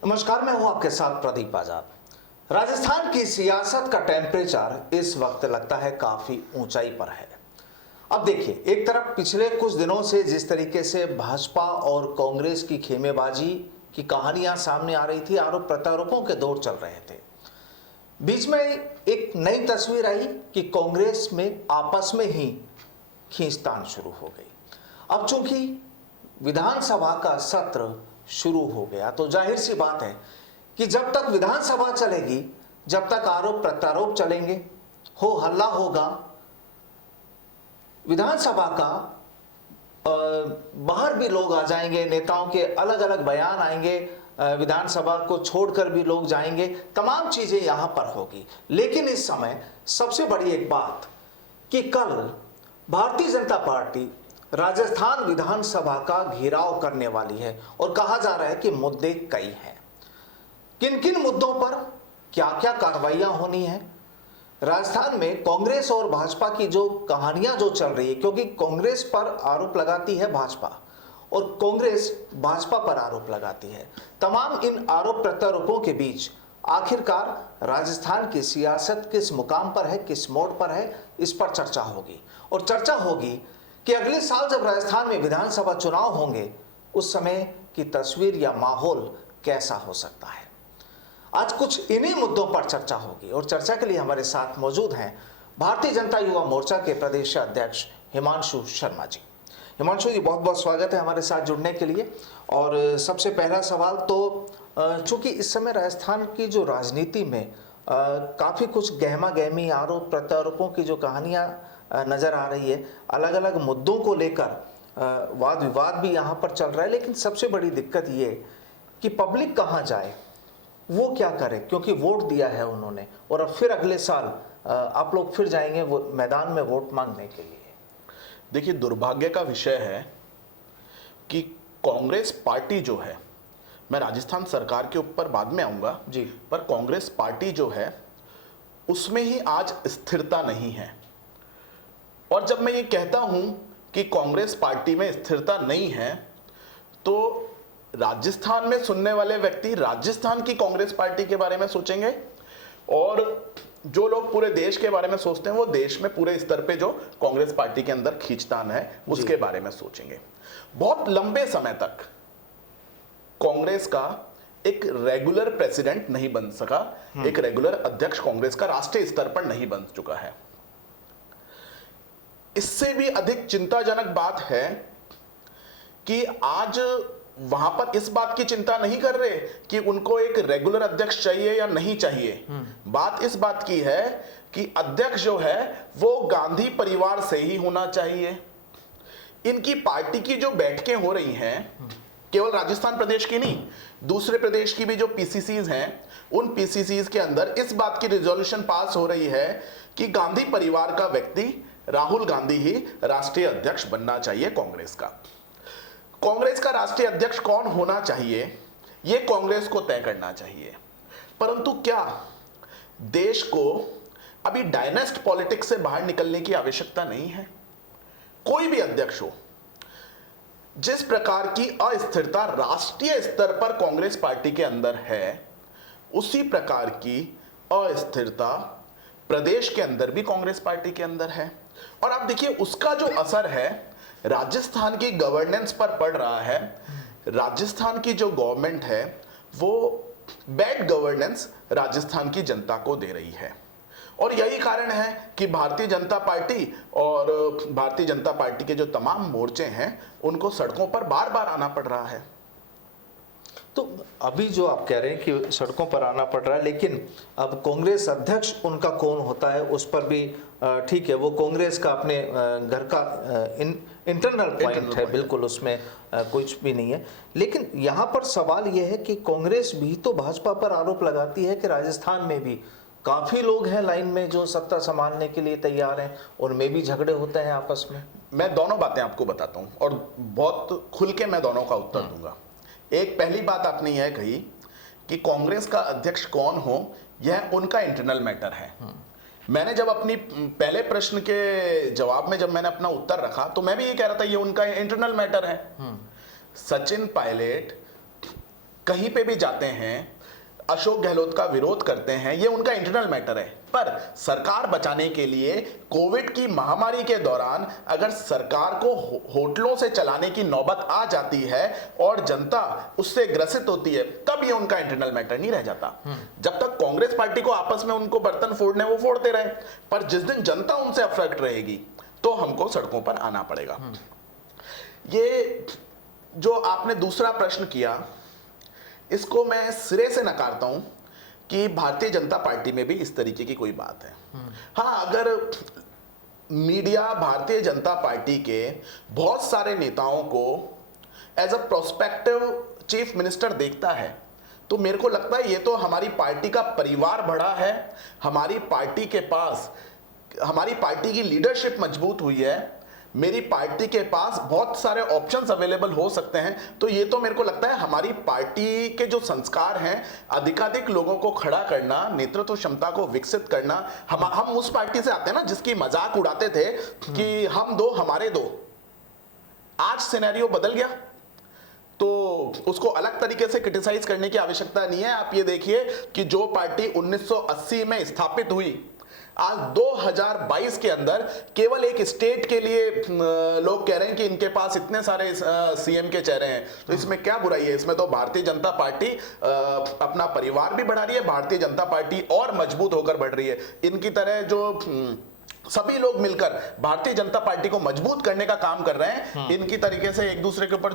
नमस्कार, मैं हूं आपके साथ प्रदीप आजाद। राजस्थान की सियासत का टेम्परेचर इस वक्त लगता है काफी ऊंचाई पर है। अब देखिए, एक तरफ पिछले कुछ दिनों से जिस तरीके से भाजपा और कांग्रेस की खेमेबाजी की कहानियां सामने आ रही थी, आरोप प्रत्यारोपों के दौर चल रहे थे। बीच में एक नई तस्वीर आई कि कांग्रेस में आपस में ही खींचतान शुरू हो गई। अब चूंकि विधानसभा का सत्र शुरू हो गया तो जाहिर सी बात है कि जब तक विधानसभा चलेगी, जब तक आरोप प्रत्यारोप चलेंगे, हो हल्ला होगा, विधानसभा का बाहर भी लोग आ जाएंगे, नेताओं के अलग अलग बयान आएंगे, विधानसभा को छोड़कर भी लोग जाएंगे, तमाम चीजें यहां पर होगी। लेकिन इस समय सबसे बड़ी एक बात कि कल भारतीय जनता पार्टी राजस्थान विधानसभा का घेराव करने वाली है और कहा जा रहा है कि मुद्दे कई हैं। किन किन मुद्दों पर क्या क्या कार्रवाइयां होनी है, राजस्थान में कांग्रेस और भाजपा की जो कहानियां जो चल रही है, क्योंकि कांग्रेस पर आरोप लगाती है भाजपा और कांग्रेस भाजपा पर आरोप लगाती है, तमाम इन आरोप प्रत्यारोपों के बीच आखिरकार राजस्थान की सियासत किस मुकाम पर है, किस मोड़ पर है, इस पर चर्चा होगी। और चर्चा होगी कि अगले साल जब राजस्थान में विधानसभा चुनाव होंगे, उस समय की तस्वीर या माहौल कैसा हो सकता है। आज कुछ इन्हीं मुद्दों पर चर्चा होगी और चर्चा के लिए हमारे साथ मौजूद हैं भारतीय जनता युवा मोर्चा के प्रदेश अध्यक्ष हिमांशु शर्मा जी। हिमांशु जी, बहुत बहुत स्वागत है हमारे साथ जुड़ने के लिए। और सबसे पहला सवाल तो चूंकि इस समय राजस्थान की जो राजनीति में काफ़ी कुछ गहमा गहमी आरोप प्रत्यारोपों की जो कहानियां नज़र आ रही है, अलग अलग मुद्दों को लेकर वाद विवाद भी यहाँ पर चल रहा है, लेकिन सबसे बड़ी दिक्कत ये कि पब्लिक कहाँ जाए, वो क्या करे, क्योंकि वोट दिया है उन्होंने और अब फिर अगले साल आप लोग फिर जाएंगे वो मैदान में वोट मांगने के लिए। देखिए, दुर्भाग्य का विषय है कि कांग्रेस पार्टी जो है, मैं राजस्थान सरकार के ऊपर बाद में आऊंगा जी, पर कांग्रेस पार्टी जो है उसमें ही आज स्थिरता नहीं है। और जब मैं ये कहता हूं कि कांग्रेस पार्टी में स्थिरता नहीं है, तो राजस्थान में सुनने वाले व्यक्ति राजस्थान की कांग्रेस पार्टी के बारे में सोचेंगे और जो लोग पूरे देश के बारे में सोचते हैं वो देश में पूरे स्तर पे जो कांग्रेस पार्टी के अंदर खींचतान है उसके बारे में सोचेंगे। बहुत लंबे समय तक कांग्रेस का एक रेगुलर प्रेसिडेंट नहीं बन सका, एक रेगुलर अध्यक्ष कांग्रेस का राष्ट्रीय स्तर पर नहीं बन चुका है। इससे भी अधिक चिंताजनक बात है कि आज वहां पर इस बात की चिंता नहीं कर रहे कि उनको एक रेगुलर अध्यक्ष चाहिए या नहीं चाहिए। बात इस बात की है कि अध्यक्ष जो है वो गांधी परिवार से ही होना चाहिए। इनकी पार्टी की जो बैठकें हो रही हैं, केवल राजस्थान प्रदेश की नहीं, दूसरे प्रदेश की भी जो पीसीसीज हैं, उन पीसीसीज के अंदर इस बात की रिजोल्यूशन पास हो रही है कि गांधी परिवार का व्यक्ति राहुल गांधी ही राष्ट्रीय अध्यक्ष बनना चाहिए कांग्रेस का। कांग्रेस का राष्ट्रीय अध्यक्ष कौन होना चाहिए, यह कांग्रेस को तय करना चाहिए। परंतु क्या देश को अभी डायनेस्ट पॉलिटिक्स से बाहर निकलने की आवश्यकता नहीं है? कोई भी अध्यक्ष हो, जिस प्रकार की अस्थिरता राष्ट्रीय स्तर पर कांग्रेस पार्टी के अंदर है, उसी प्रकार की अस्थिरता प्रदेश के अंदर भी कांग्रेस पार्टी के अंदर है। और आप देखिए उसका जो असर है राजस्थान की गवर्नेंस पर पड़ रहा है। राजस्थान की जो गवर्नमेंट है वो बैड गवर्नेंस राजस्थान की जनता को दे रही है और यही कारण है कि भारतीय जनता पार्टी और भारतीय जनता पार्टी के जो तमाम मोर्चे हैं उनको सड़कों पर बार बार आना पड़ रहा है। तो अभी जो आप कह रहे हैं कि सड़कों पर आना पड़ रहा है, लेकिन अब कांग्रेस अध्यक्ष उनका कौन होता है उस पर भी ठीक है, वो कांग्रेस का अपने घर का इंटरनल पॉइंट है, बिल्कुल उसमें कुछ भी नहीं है। लेकिन यहाँ पर सवाल यह है कि कांग्रेस भी तो भाजपा पर आरोप लगाती है कि राजस्थान में भी काफ़ी लोग हैं लाइन में जो सत्ता संभालने के लिए तैयार हैं, उनमें भी झगड़े होते हैं आपस में। मैं दोनों बातें आपको बताता हूँ और बहुत खुल के मैं दोनों का उत्तर दूंगा। एक पहली बात आपने यह कही कि कांग्रेस का अध्यक्ष कौन हो यह उनका इंटरनल मैटर है। मैंने जब अपनी पहले प्रश्न के जवाब में जब मैंने अपना उत्तर रखा तो मैं भी ये कह रहा था ये उनका इंटरनल मैटर है। सचिन पायलट कहीं पे भी जाते हैं, अशोक गहलोत का विरोध करते हैं, ये उनका इंटरनल मैटर है। पर सरकार बचाने के लिए कोविड की महामारी के दौरान अगर सरकार को होटलों से चलाने की नौबत आ जाती है और जनता उससे ग्रसित होती है, तब ये उनका इंटरनल मैटर नहीं रह जाता। जब तक कांग्रेस पार्टी को आपस में उनको बर्तन फोड़ने वो फोड़ते रहे, पर जिस दिन जनता उनसे अफेक्ट रहेगी तो हमको सड़कों पर आना पड़ेगा। ये जो आपने दूसरा प्रश्न किया, इसको मैं सिरे से नकारता हूं कि भारतीय जनता पार्टी में भी इस तरीके की कोई बात है। हाँ, अगर मीडिया भारतीय जनता पार्टी के बहुत सारे नेताओं को as a prospective chief minister देखता है, तो मेरे को लगता है ये तो हमारी पार्टी का परिवार बड़ा है, हमारी पार्टी के पास हमारी पार्टी की लीडरशिप मजबूत हुई है, मेरी पार्टी के पास बहुत सारे ऑप्शंस अवेलेबल हो सकते हैं। तो ये तो मेरे को लगता है हमारी पार्टी के जो संस्कार हैं, अधिकाधिक लोगों को खड़ा करना, नेतृत्व क्षमता को विकसित करना, हम उस पार्टी से आते हैं ना जिसकी मजाक उड़ाते थे कि हम दो हमारे दो। आज सिनेरियो बदल गया, तो उसको अलग तरीके से क्रिटिसाइज करने की आवश्यकता नहीं है। आप ये देखिए कि जो पार्टी 1980 में स्थापित हुई, आज 2022 के अंदर केवल एक स्टेट के लिए लोग कह रहे हैं कि इनके पास इतने सारे सीएम के चेहरे हैं, तो इसमें क्या बुराई है? इसमें तो भारतीय जनता पार्टी अपना परिवार भी बढ़ा रही है, भारतीय जनता पार्टी और मजबूत होकर बढ़ रही है। इनकी तरह जो सभी लोग मिलकर भारतीय जनता पार्टी को मजबूत करने का काम कर रहे हैं, इनकी तरीके से एक दूसरे के ऊपर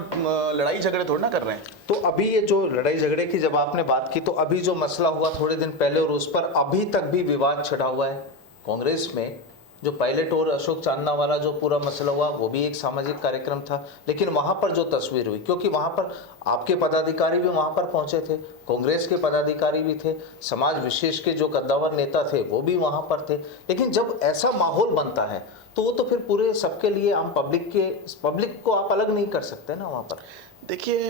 लड़ाई झगड़े थोड़ा ना कर रहे हैं। तो अभी ये जो लड़ाई झगड़े की जब आपने बात की, तो अभी जो मसला हुआ थोड़े दिन पहले और उस पर अभी तक भी विवाद छिड़ा हुआ है कांग्रेस में, जो पायलट और अशोक चांदना वाला जो पूरा मसला हुआ, वो भी एक सामाजिक कार्यक्रम था, लेकिन वहां पर जो तस्वीर हुई, क्योंकि वहां पर आपके पदाधिकारी भी वहां पर पहुंचे थे, कांग्रेस के पदाधिकारी भी थे, समाज विशेष के जो कद्दावर नेता थे वो भी वहां पर थे, लेकिन जब ऐसा माहौल बनता है तो वो तो फिर पूरे सबके लिए, आम पब्लिक को आप अलग नहीं कर सकते ना वहां पर। देखिए,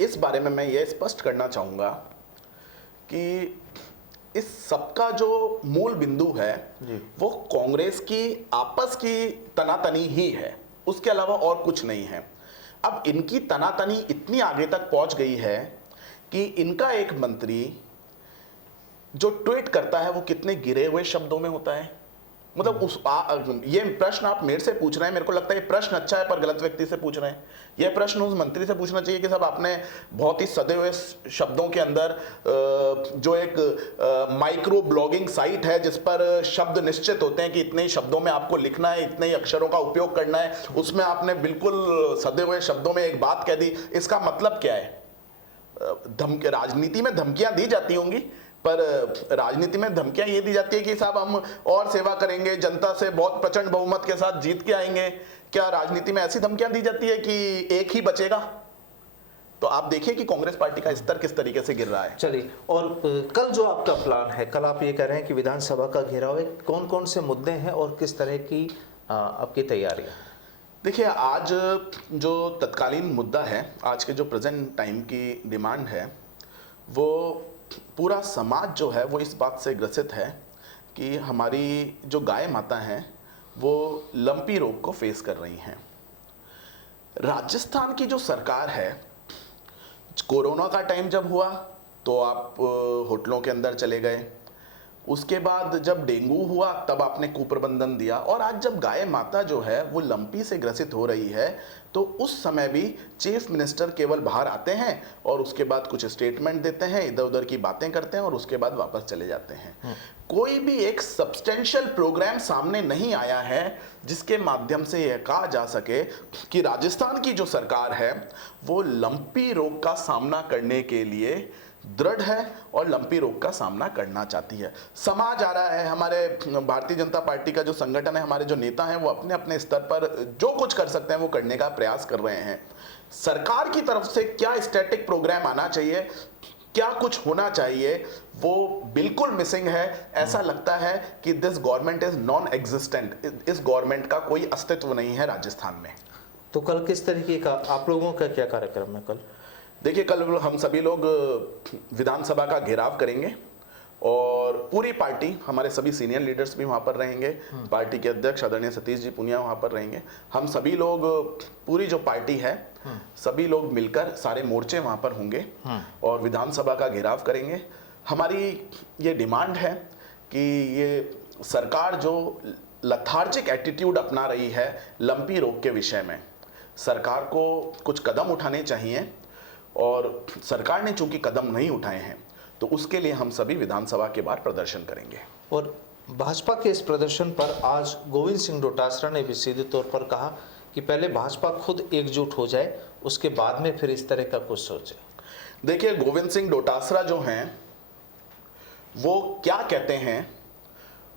इस बारे में मैं ये स्पष्ट करना चाहूंगा कि इस सबका जो मूल बिंदु है वो कांग्रेस की आपस की तनातनी ही है, उसके अलावा और कुछ नहीं है। अब इनकी तनातनी इतनी आगे तक पहुंच गई है कि इनका एक मंत्री जो ट्वीट करता है वो कितने गिरे हुए शब्दों में होता है। मतलब ये प्रश्न आप मेरे से पूछ रहे हैं, मेरे को लगता है ये प्रश्न अच्छा है पर गलत व्यक्ति से पूछ रहे हैं। ये प्रश्न उस मंत्री से पूछना चाहिए कि साहब आपने बहुत ही सदे हुए शब्दों के अंदर जो एक माइक्रो ब्लॉगिंग साइट है जिस पर शब्द निश्चित होते हैं कि इतने ही शब्दों में आपको लिखना है, इतने ही अक्षरों का उपयोग करना है, उसमें आपने बिल्कुल सदे हुए शब्दों में एक बात कह दी। इसका मतलब क्या है? राजनीति में धमकियां दी जाती होंगी, पर राजनीति में धमकियां ये दी जाती है कि साहब हम और सेवा करेंगे, जनता से बहुत प्रचंड बहुमत के साथ जीत के आएंगे। क्या राजनीति में ऐसी धमकियां दी जाती है कि एक ही बचेगा? तो आप देखिए कि कांग्रेस पार्टी का स्तर किस तरीके से गिर रहा है। चलिए, और कल जो आपका प्लान है, कल आप ये कह रहे हैं कि विधानसभा का घेराव है, कौन कौन से मुद्दे हैं और किस तरह की आपकी तैयारियां? देखिए, आज जो तत्कालीन मुद्दा है, आज के जो प्रेजेंट टाइम की डिमांड है, वो पूरा समाज जो है वो इस बात से ग्रसित है कि हमारी जो गाय माता हैं वो लंपी रोग को फेस कर रही हैं। राजस्थान की जो सरकार है, कोरोना का टाइम जब हुआ तो आप होटलों के अंदर चले गए, उसके बाद जब डेंगू हुआ तब आपने कुप्रबंधन दिया, और आज जब गाय माता जो है वो लंपी से ग्रसित हो रही है तो उस समय भी चीफ मिनिस्टर केवल बाहर आते हैं और उसके बाद कुछ स्टेटमेंट देते हैं, इधर उधर की बातें करते हैं और उसके बाद वापस चले जाते हैं। कोई भी एक सब्सटेंशियल प्रोग्राम सामने नहीं आया है जिसके माध्यम से यह कहा जा सके कि राजस्थान की जो सरकार है वो लंपी रोग का सामना करने के लिए दृढ़ है और लंपी रोग का सामना करना चाहती है। समाज आ रहा है, हमारे भारतीय जनता पार्टी का जो संगठन है, हमारे जो नेता हैं वो अपने अपने स्तर पर जो कुछ कर सकते हैं वो करने का प्रयास कर रहे हैं। सरकार की तरफ से क्या स्टैटिक प्रोग्राम आना चाहिए, क्या कुछ होना चाहिए, वो बिल्कुल मिसिंग है। ऐसा लगता है कि this government is non existent, इस गवर्नमेंट का कोई अस्तित्व नहीं है राजस्थान में। तो कल किस तरीके का आप लोगों का क्या कार्यक्रम है? कल देखिए, कल हम सभी लोग विधानसभा का घेराव करेंगे और पूरी पार्टी, हमारे सभी सीनियर लीडर्स भी वहाँ पर रहेंगे, पार्टी के अध्यक्ष आदरणीय सतीश जी पुनिया वहाँ पर रहेंगे। हम सभी लोग, पूरी जो पार्टी है, सभी लोग मिलकर सारे मोर्चे वहाँ पर होंगे और विधानसभा का घेराव करेंगे। हमारी ये डिमांड है कि ये सरकार जो लथार्जिक एटीट्यूड अपना रही है लंपी रोग के विषय में, सरकार को कुछ कदम उठाने चाहिए और सरकार ने चूंकि कदम नहीं उठाए हैं तो उसके लिए हम सभी विधानसभा के बाहर प्रदर्शन करेंगे। और भाजपा के इस प्रदर्शन पर आज गोविंद सिंह डोटासरा ने भी सीधे तौर पर कहा कि पहले भाजपा खुद एकजुट हो जाए, उसके बाद में फिर इस तरह का कुछ सोचे। देखिए, गोविंद सिंह डोटासरा जो हैं वो क्या कहते हैं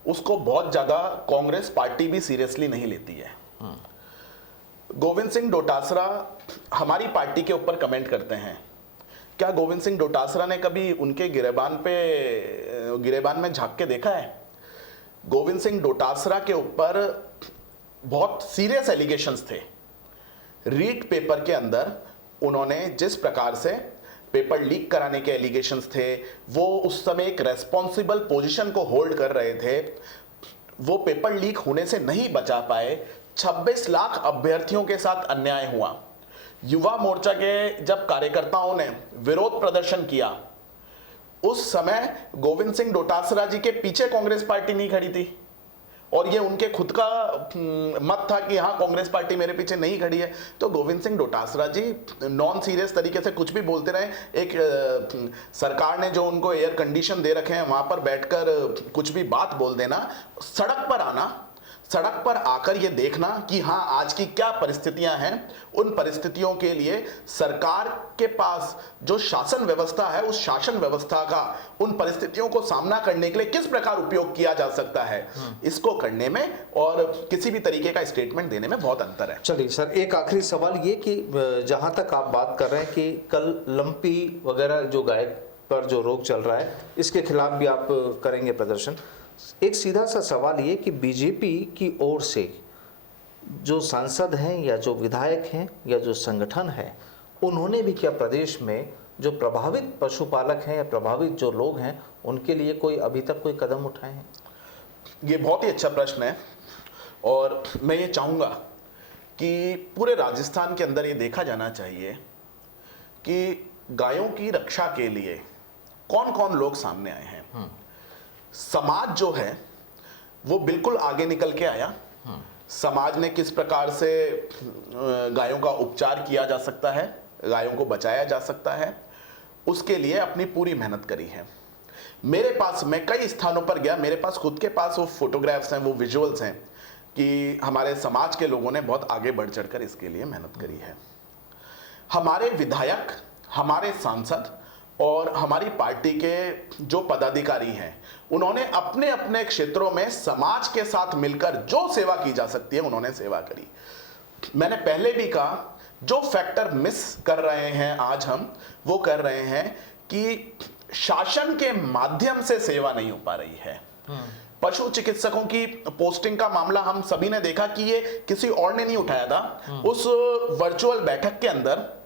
उसको बहुत ज्यादा कांग्रेस पार्टी भी सीरियसली नहीं लेती है। गोविंद सिंह डोटासरा हमारी पार्टी के ऊपर कमेंट करते हैं। क्या गोविंद सिंह डोटासरा ने कभी उनके गिरेबान में झांक के देखा है? गोविंद सिंह डोटासरा के ऊपर बहुत सीरियस एलिगेशंस थे। रीट पेपर के अंदर उन्होंने जिस प्रकार से पेपर लीक कराने के एलिगेशंस थे, वो उस समय एक रेस्पॉन्सिबल पोजीशन को होल्ड कर रहे थे, वो पेपर लीक होने से नहीं बचा पाए। 26 लाख अभ्यर्थियों के साथ अन्याय हुआ। युवा मोर्चा के जब कार्यकर्ताओं ने विरोध प्रदर्शन किया, उस समय गोविंद सिंह डोटासरा जी के पीछे कांग्रेस पार्टी नहीं खड़ी थी और ये उनके खुद का मत था कि हाँ, कांग्रेस पार्टी मेरे पीछे नहीं खड़ी है। तो गोविंद सिंह डोटासरा जी नॉन सीरियस तरीके से कुछ भी बोलते रहे। एक सरकार ने जो उनको एयर कंडीशन दे रखे हैं वहां पर बैठकर कुछ भी बात बोल देना, सड़क पर आना, सड़क पर आकर ये देखना कि हाँ आज की क्या परिस्थितियां हैं, उन परिस्थितियों के लिए सरकार के पास जो शासन व्यवस्था है, उस शासन व्यवस्था का उन परिस्थितियों को सामना करने के लिए किस प्रकार उपयोग किया जा सकता है, इसको करने में और किसी भी तरीके का स्टेटमेंट देने में बहुत अंतर है। चलिए सर, एक आखिरी सवाल ये कि जहां तक आप बात कर रहे हैं कि कल लंपी वगैरह जो गाय पर जो रोग चल रहा है, इसके खिलाफ भी आप करेंगे प्रदर्शन। एक सीधा सा सवाल ये कि बीजेपी की ओर से जो सांसद हैं या जो विधायक हैं या जो संगठन है, उन्होंने भी क्या प्रदेश में जो प्रभावित पशुपालक हैं या प्रभावित जो लोग हैं उनके लिए कोई अभी तक कोई कदम उठाए हैं? ये बहुत ही अच्छा प्रश्न है और मैं ये चाहूँगा कि पूरे राजस्थान के अंदर ये देखा जाना चाहिए कि गायों की रक्षा के लिए कौन कौन लोग सामने आए हैं। समाज जो है वो बिल्कुल आगे निकल के आया। समाज ने किस प्रकार से गायों का उपचार किया जा सकता है, गायों को बचाया जा सकता है, उसके लिए अपनी पूरी मेहनत करी है। मेरे पास, मैं कई स्थानों पर गया, मेरे पास खुद के पास वो फोटोग्राफ्स हैं, वो विजुअल्स हैं कि हमारे समाज के लोगों ने बहुत आगे बढ़ चढ़कर इसके लिए मेहनत करी है। हमारे विधायक, हमारे सांसद और हमारी पार्टी के जो पदाधिकारी हैं, उन्होंने अपने अपने क्षेत्रों में समाज के साथ मिलकर जो सेवा की जा सकती है उन्होंने सेवा करी। मैंने पहले भी कहा, जो फैक्टर मिस कर रहे हैं आज हम, वो कर रहे हैं कि शासन के माध्यम से सेवा नहीं हो पा रही है। पशु चिकित्सकों की पोस्टिंग का मामला हम सभी ने देखा कि ये किसी और ने नहीं उठाया था। उस वर्चुअल बैठक के अंदर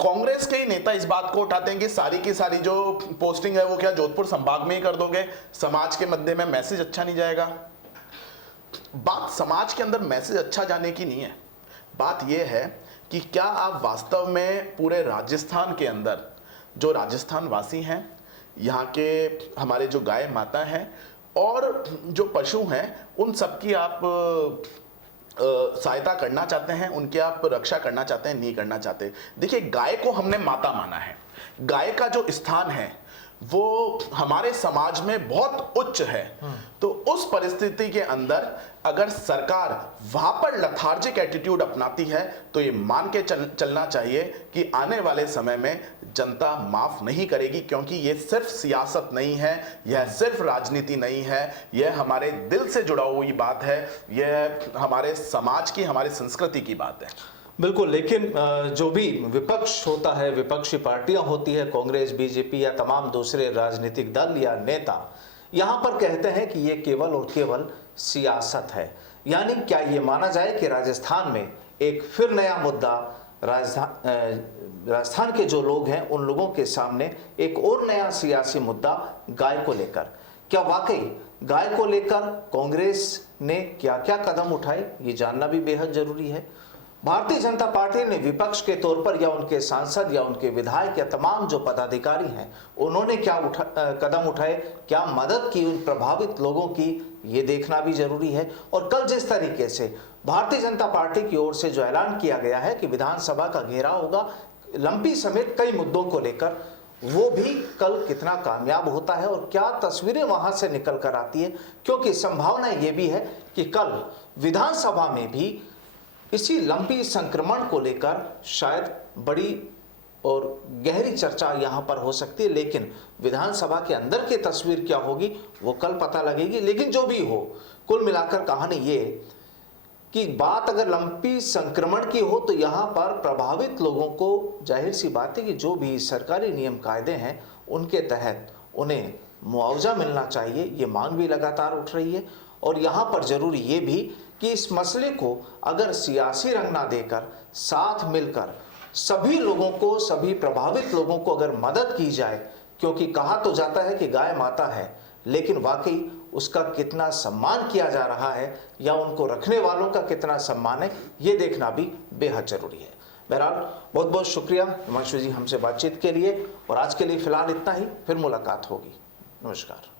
कांग्रेस के ही नेता इस बात को उठाते हैं कि सारी की सारी जो पोस्टिंग है वो क्या जोधपुर संभाग में ही कर दोगे, समाज के मध्य में मैसेज अच्छा नहीं जाएगा। बात समाज के अंदर मैसेज अच्छा जाने की नहीं है, बात यह है कि क्या आप वास्तव में पूरे राजस्थान के अंदर जो राजस्थान वासी हैं, यहाँ के हमारे जो गाय माता हैं और जो पशु हैं, उन सबकी आप सहायता करना चाहते हैं, उनकी आप रक्षा करना चाहते हैं, नहीं करना चाहते। देखिए, गाय को हमने माता माना है, गाय का जो स्थान है वो हमारे समाज में बहुत उच्च है। तो उस परिस्थिति के अंदर अगर सरकार वहां पर लथार्जिक एटीट्यूड अपनाती है तो ये मान के चलना चाहिए कि आने वाले समय में जनता माफ नहीं करेगी, क्योंकि ये सिर्फ सियासत नहीं है, यह सिर्फ राजनीति नहीं है, यह हमारे दिल से जुड़ा हुई बात है, यह हमारे समाज की, हमारी संस्कृति की बात है। बिल्कुल, लेकिन जो भी विपक्ष होता है, विपक्षी पार्टियां होती है, कांग्रेस, बीजेपी या तमाम दूसरे राजनीतिक दल या नेता, यहां पर कहते हैं कि ये केवल और केवल सियासत है। यानी क्या ये माना जाए कि राजस्थान में एक फिर नया मुद्दा राजस्थान के जो लोग हैं उन लोगों के सामने एक और नया सियासी मुद्दा गाय को लेकर। क्या वाकई गाय को लेकर कांग्रेस ने क्या क्या कदम उठाए, ये जानना भी बेहद जरूरी है। भारतीय जनता पार्टी ने विपक्ष के तौर पर या उनके सांसद या उनके विधायक या तमाम जो पदाधिकारी हैं उन्होंने क्या कदम उठाए, क्या मदद की उन प्रभावित लोगों की, ये देखना भी जरूरी है। और कल जिस तरीके से भारतीय जनता पार्टी की ओर से जो ऐलान किया गया है कि विधानसभा का घेराव होगा लंपी समेत कई मुद्दों को लेकर, वो भी कल कितना कामयाब होता है और क्या तस्वीरें वहां से निकल कर आती है, क्योंकि संभावना ये भी है कि कल विधानसभा में भी इसी लंपी संक्रमण को लेकर शायद बड़ी और गहरी चर्चा यहां पर हो सकती है। लेकिन विधानसभा के अंदर की तस्वीर क्या होगी वो कल पता लगेगी। लेकिन जो भी हो, कुल मिलाकर कहानी ये कि बात अगर लंपी संक्रमण की हो तो यहाँ पर प्रभावित लोगों को जाहिर सी बात है कि जो भी सरकारी नियम कायदे हैं उनके तहत उन्हें मुआवजा मिलना चाहिए, ये मांग भी लगातार उठ रही है। और यहाँ पर जरूरी ये भी कि इस मसले को अगर सियासी रंग ना देकर साथ मिलकर सभी लोगों को, सभी प्रभावित लोगों को अगर मदद की जाए, क्योंकि कहा तो जाता है कि गाय माता है, लेकिन वाकई उसका कितना सम्मान किया जा रहा है या उनको रखने वालों का कितना सम्मान है, ये देखना भी बेहद जरूरी है। बहरहाल बहुत बहुत शुक्रिया हिमांशु जी हमसे बातचीत के लिए, और आज के लिए फिलहाल इतना ही, फिर मुलाकात होगी। नमस्कार।